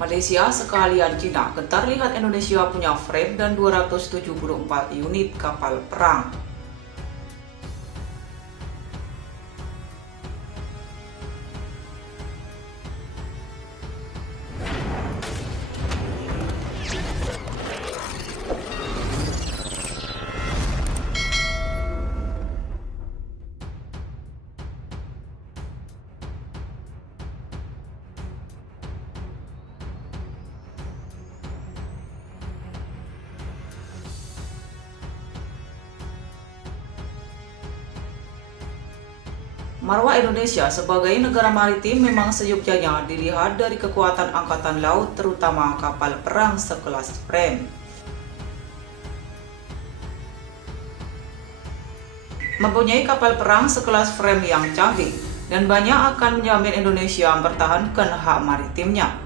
Malaysia sekalian Cina gentar lihat Indonesia punya frame dan 274 unit kapal perang. Marwah Indonesia sebagai negara maritim memang seyogyanya dilihat dari kekuatan angkatan laut, terutama kapal perang sekelas Frame. Mempunyai kapal perang sekelas Frame yang canggih dan banyak akan menjamin Indonesia mempertahankan hak maritimnya.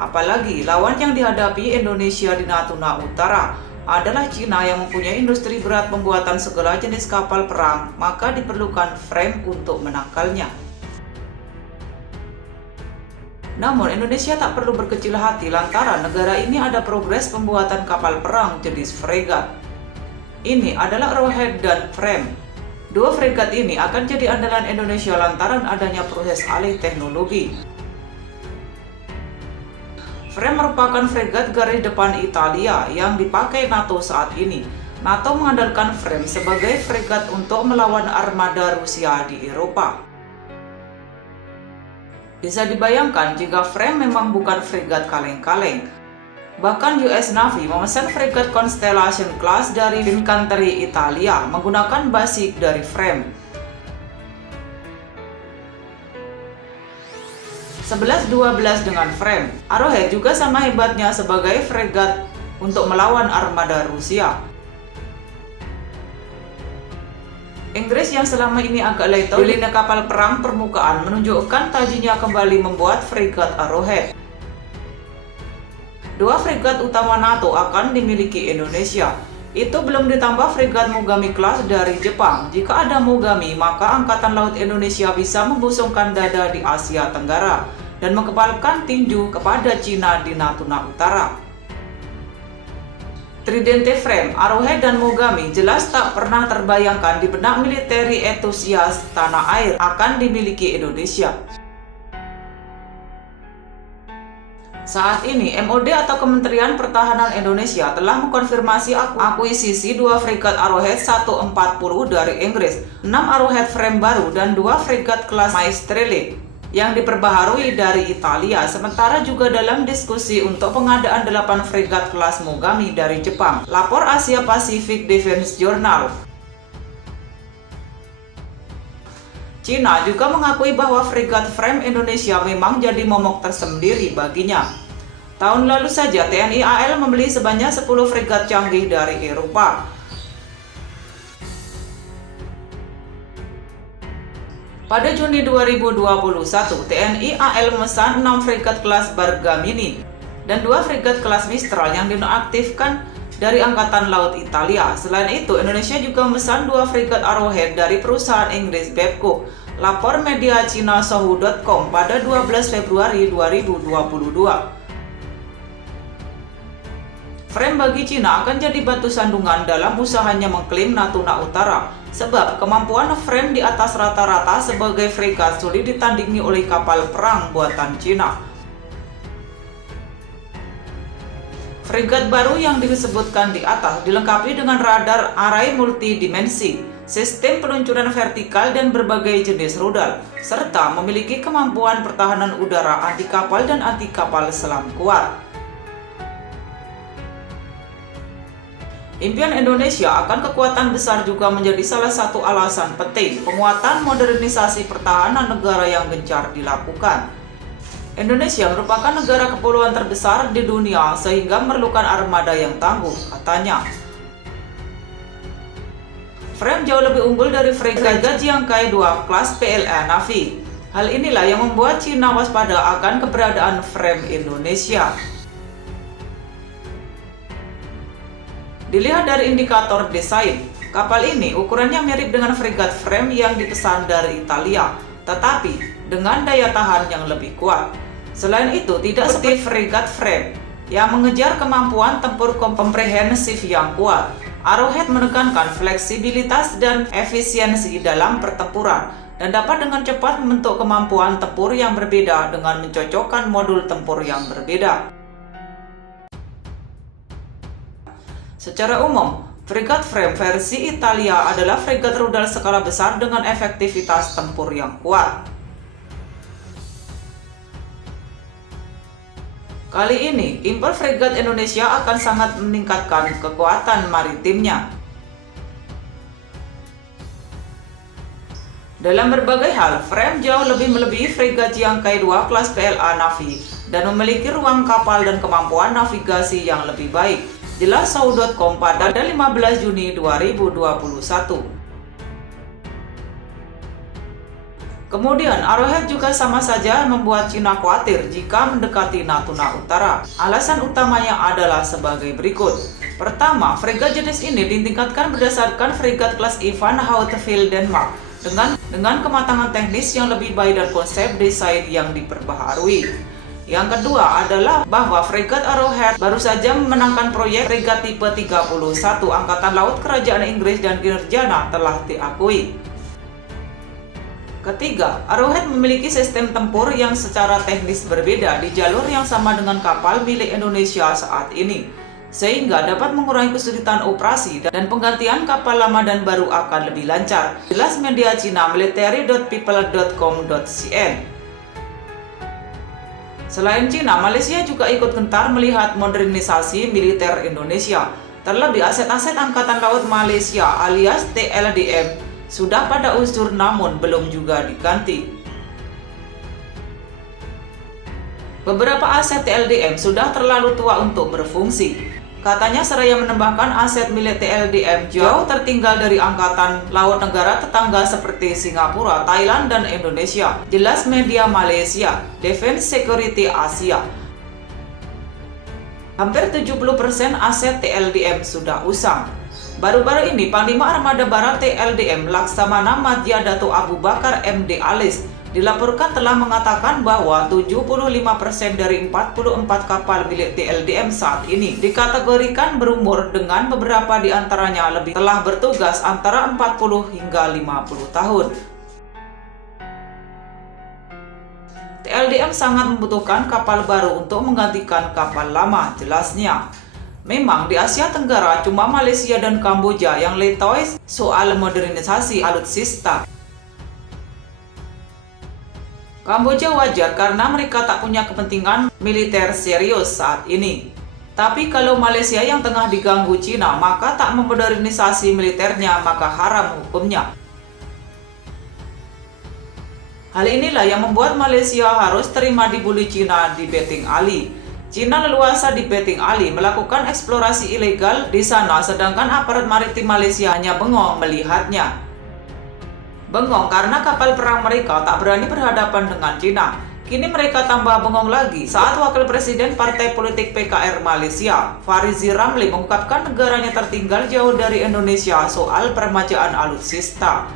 Apalagi lawan yang dihadapi Indonesia di Natuna Utara adalah Cina yang mempunyai industri berat pembuatan segala jenis kapal perang, maka diperlukan frame untuk menangkalnya. Namun Indonesia tak perlu berkecil hati lantaran negara ini ada progres pembuatan kapal perang jenis fregat. Ini adalah Arrowhead dan Frame. Dua fregat ini akan jadi andalan Indonesia lantaran adanya proses alih teknologi. Frame merupakan fregat garis depan Italia yang dipakai NATO saat ini. NATO mengandalkan Frame sebagai fregat untuk melawan armada Rusia di Eropa. Bisa dibayangkan jika Frame memang bukan fregat kaleng-kaleng. Bahkan US Navy memesan fregat Constellation Class dari Fincantieri Italia menggunakan basic dari Frame. 11-12 dengan Frame. Arrowhead juga sama hebatnya sebagai fregat untuk melawan armada Rusia. Inggris yang selama ini agak letau di lini kapal perang permukaan menunjukkan tajinya kembali membuat fregat Arrowhead. Dua fregat utama NATO akan dimiliki Indonesia. Itu belum ditambah fregat Mogami Class dari Jepang. Jika ada Mogami, maka Angkatan Laut Indonesia bisa membusungkan dada di Asia Tenggara dan mengepalkan tinju kepada Cina di Natuna Utara. Tridente Frame, Arrowhead dan Mogami jelas tak pernah terbayangkan di benak militeri entusias tanah air akan dimiliki Indonesia. Saat ini, MOD atau Kementerian Pertahanan Indonesia telah mengkonfirmasi akuisisi dua fregat Arrowhead 140 dari Inggris, 6 Arrowhead Frame baru, dan 2 fregat kelas Maestrale yang diperbaharui dari Italia. Sementara juga dalam diskusi untuk pengadaan 8 fregat kelas Mogami dari Jepang. Lapor Asia Pacific Defense Journal. Cina juga mengakui bahwa fregat Frame Indonesia memang jadi momok tersendiri baginya. Tahun lalu saja TNI AL membeli sebanyak 10 fregat canggih dari Eropa. Pada Juni 2021, TNI AL memesan 6 fregat kelas Bergamini dan 2 fregat kelas Mistral yang dinonaktifkan dari Angkatan Laut Italia. Selain itu, Indonesia juga memesan 2 fregat Arrowhead dari perusahaan Inggris Babcock. Lapor media Cina Sohu.com pada 12 Februari 2022. Frame bagi Cina akan jadi batu sandungan dalam usahanya mengklaim Natuna Utara, sebab kemampuan Frame di atas rata-rata sebagai fregat sulit ditandingi oleh kapal perang buatan Cina. Fregat baru yang disebutkan di atas dilengkapi dengan radar array multidimensi, sistem peluncuran vertikal dan berbagai jenis rudal, serta memiliki kemampuan pertahanan udara anti kapal dan anti kapal selam kuat. Impian Indonesia akan kekuatan besar juga menjadi salah satu alasan penting penguatan modernisasi pertahanan negara yang gencar dilakukan. Indonesia merupakan negara kepulauan terbesar di dunia sehingga memerlukan armada yang tangguh, katanya. Frame jauh lebih unggul dari fregat Jiangkai 2 kelas PLA Navy. Hal inilah yang membuat Cina waspada akan keberadaan Frame Indonesia. Dilihat dari indikator desain, kapal ini ukurannya mirip dengan fregat Frame yang dipesan dari Italia, tetapi dengan daya tahan yang lebih kuat. Selain itu, tidak seperti fregat Frame yang mengejar kemampuan tempur komprehensif yang kuat. Arrowhead menekankan fleksibilitas dan efisiensi dalam pertempuran dan dapat dengan cepat membentuk kemampuan tempur yang berbeda dengan mencocokkan modul tempur yang berbeda. Secara umum, fregat Frame versi Italia adalah fregat rudal skala besar dengan efektivitas tempur yang kuat. Kali ini, impor fregat Indonesia akan sangat meningkatkan kekuatan maritimnya. Dalam berbagai hal, Frame jauh lebih melebihi fregat Chiangkai II kelas PLA Navy dan memiliki ruang kapal dan kemampuan navigasi yang lebih baik. Jelas Show.com pada 15 Juni 2021. Kemudian, Arrowhead juga sama saja membuat Cina khawatir jika mendekati Natuna Utara. Alasan utamanya adalah sebagai berikut. Pertama, fregat jenis ini ditingkatkan berdasarkan fregat kelas Ivan Houtefield Denmark dengan kematangan teknis yang lebih baik dan konsep desain yang diperbaharui. Yang kedua adalah bahwa fregat Arrowhead baru saja memenangkan proyek fregat tipe 31 Angkatan Laut Kerajaan Inggris dan kinerjanya telah diakui. Ketiga, Arrowhead memiliki sistem tempur yang secara teknis berbeda di jalur yang sama dengan kapal milik Indonesia saat ini, sehingga dapat mengurangi kesulitan operasi dan penggantian kapal lama dan baru akan lebih lancar. Jelas media Cina military.people.com.cn. Selain Cina, Malaysia juga ikut gentar melihat modernisasi militer Indonesia. Terlebih aset-aset Angkatan Laut Malaysia alias TLDM sudah pada unsur namun belum juga diganti. Beberapa aset TLDM sudah terlalu tua untuk berfungsi. Katanya seraya menambahkan aset milik TLDM jauh tertinggal dari angkatan laut negara tetangga seperti Singapura, Thailand, dan Indonesia. Jelas media Malaysia, Defense Security Asia. Hampir 70% aset TLDM sudah usang. Baru-baru ini, Panglima Armada Barat TLDM Laksamana Madya Dato Abu Bakar MD Alis dilaporkan telah mengatakan bahwa 75% dari 44 kapal milik TLDM saat ini dikategorikan berumur dengan beberapa di antaranya telah bertugas antara 40 hingga 50 tahun. TLDM sangat membutuhkan kapal baru untuk menggantikan kapal lama, jelasnya. Memang di Asia Tenggara cuma Malaysia dan Kamboja yang letoy soal modernisasi alutsista. Kamboja wajar karena mereka tak punya kepentingan militer serius saat ini. Tapi kalau Malaysia yang tengah diganggu Cina, maka tak memodernisasi militernya, maka haram hukumnya. Hal inilah yang membuat Malaysia harus terima dibully Cina di Beting Ali. Cina leluasa di Beting Ali melakukan eksplorasi ilegal di sana, sedangkan aparat maritim Malaysia hanya bengong melihatnya. Bengong karena kapal perang mereka tak berani berhadapan dengan Cina. Kini mereka tambah bengong lagi saat Wakil Presiden Partai Politik PKR Malaysia, Farizi Ramli, mengungkapkan negaranya tertinggal jauh dari Indonesia soal permajaan alutsista.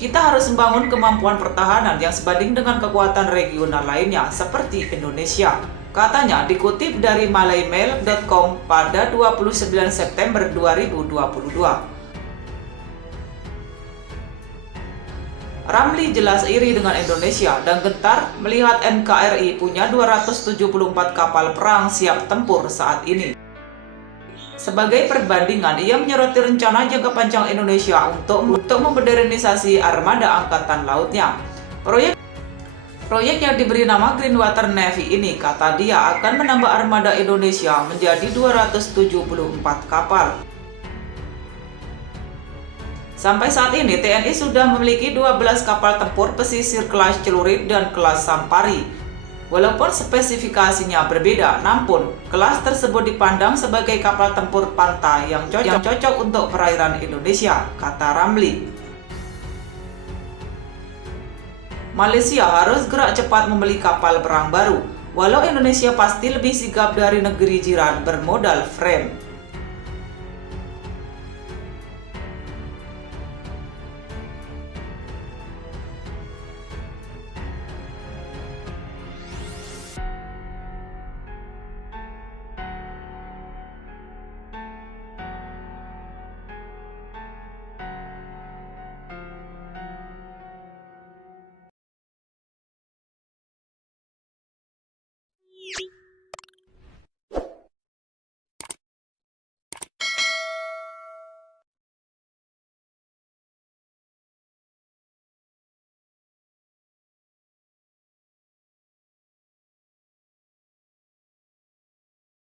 Kita harus membangun kemampuan pertahanan yang sebanding dengan kekuatan regional lainnya seperti Indonesia. Katanya dikutip dari malaymail.com pada 29 September 2022. Ramli jelas iri dengan Indonesia dan gentar melihat NKRI punya 274 kapal perang siap tempur saat ini. Sebagai perbandingan, ia menyoroti rencana jangka panjang Indonesia untuk memodernisasi armada angkatan lautnya. Proyek yang diberi nama Green Water Navy ini, kata dia, akan menambah armada Indonesia menjadi 274 kapal. Sampai saat ini, TNI sudah memiliki 12 kapal tempur pesisir kelas Celurit dan kelas Sampari. Walaupun spesifikasinya berbeda, namun kelas tersebut dipandang sebagai kapal tempur pantai yang cocok untuk perairan Indonesia, kata Ramli. Malaysia harus gerak cepat membeli kapal perang baru, walau Indonesia pasti lebih sigap dari negeri jiran bermodal Frame.